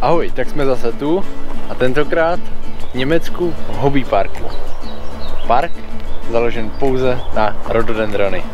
Ahoj, tak jsme zase tu a tentokrát v Německu v Hobby Parku. Park založen pouze na rododendrony.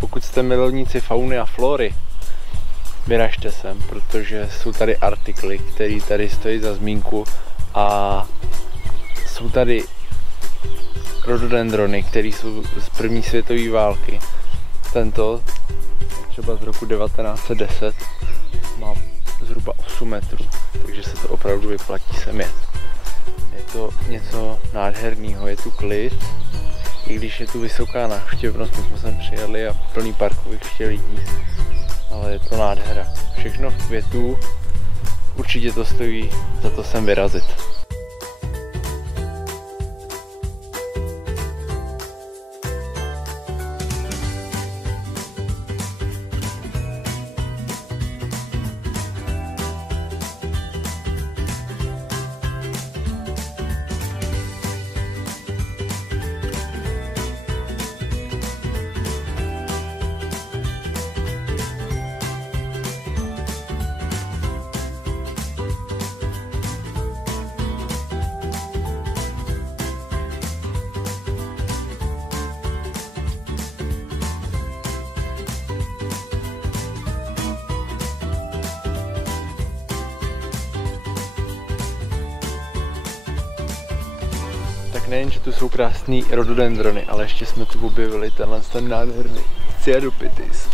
Pokud jste milovníci fauny a flory, vyražte sem, protože jsou tady artikly, které tady stojí za zmínku a jsou tady rododendrony, které jsou z první světové války. Tento, třeba z roku 1910, má zhruba 8 metrů, takže se to opravdu vyplatí sem jet. Je to něco nádherného, je tu klid. I když je tu vysoká návštěvnost, my jsme sem přijeli a plný parkoviště lidí, ale je to nádhera. Všechno v květu, určitě to stojí za to sem vyrazit. Nejen, že tu jsou krásný rododendrony, ale ještě jsme tu objevili ten nádherný Cyadopitis,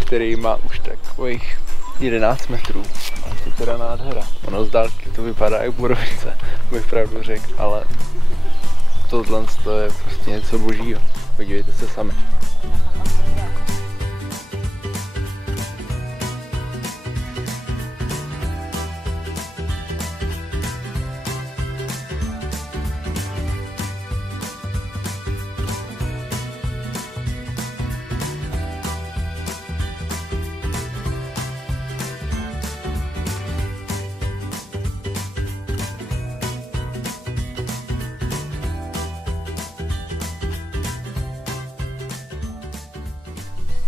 který má už takových 11 metrů. A to teda nádhera. Ono z dálky to vypadá jak borovice, bych pravdu řekl, ale tohle je prostě něco božího. Podívejte se sami.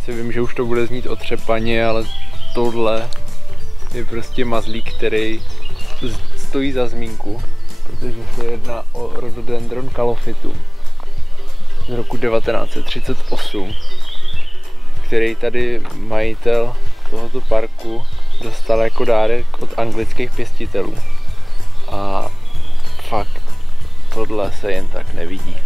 Vím, že už to bude znít otřepaně, ale tohle je prostě mazlík, který stojí za zmínku, protože se jedná o rododendron calophytum z roku 1938, který tady majitel tohoto parku dostal jako dárek od anglických pěstitelů. A fakt, tohle se jen tak nevidí.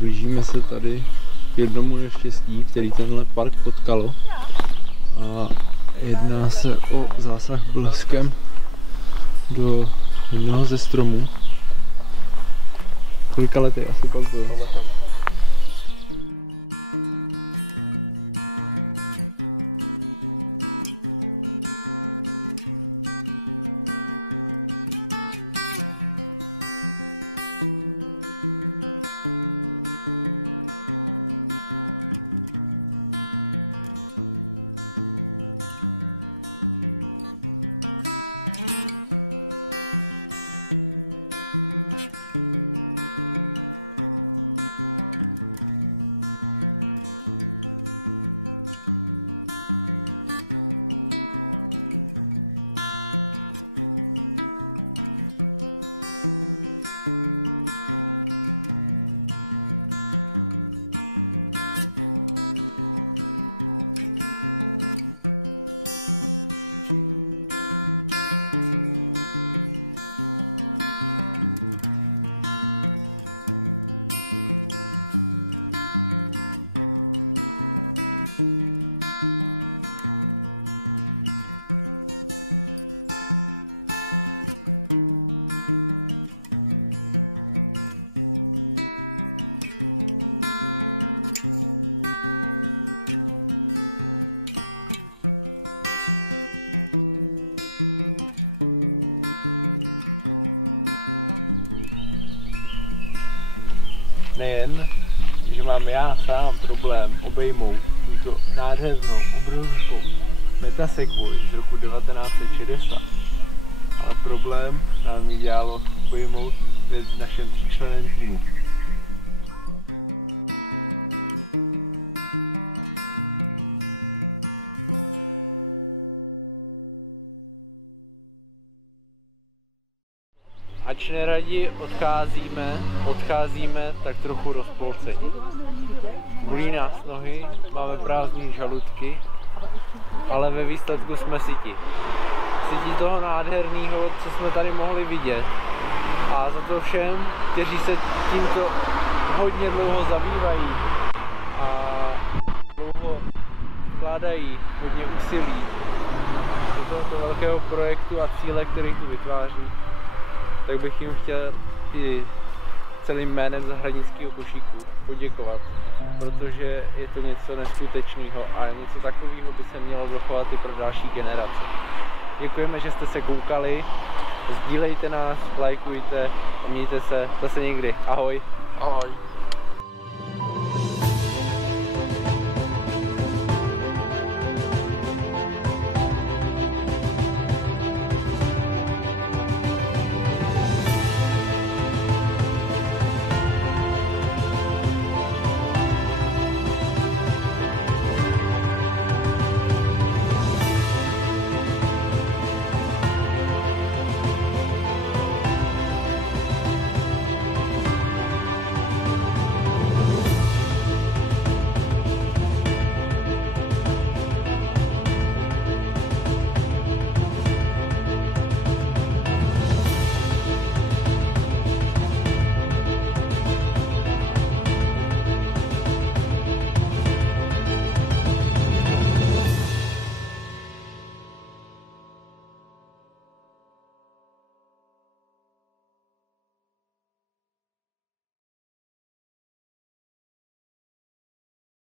Blížíme se tady k jednomu neštěstí, který tenhle park potkalo. A jedná se o zásah bleskem do jednoho ze stromů. Kolika let je asi pak bylo? Nejen, že mám já sám problém obejmout tuto nádhernou, obrovskou metaseku z roku 1960, ale problém nám ji dělalo obejmout v našem tříčlenném týmu. Ač neradi odcházíme tak trochu rozpolceni. Bolí nás nohy, máme prázdné žaludky, ale ve výsledku jsme syti. Syti toho nádherného, co jsme tady mohli vidět. A za to všem, kteří se tímto hodně dlouho zabývají a dlouho vkládají hodně úsilí do tohoto velkého projektu a cíle, který tu vytváří, tak bych jim chtěl i celým jménem Zahradnického košíku poděkovat, protože je to něco neskutečného a něco takového by se mělo dochovat i pro další generace. Děkujeme, že jste se koukali, sdílejte nás, lajkujte a mějte se zase někdy. Ahoj! Ahoj!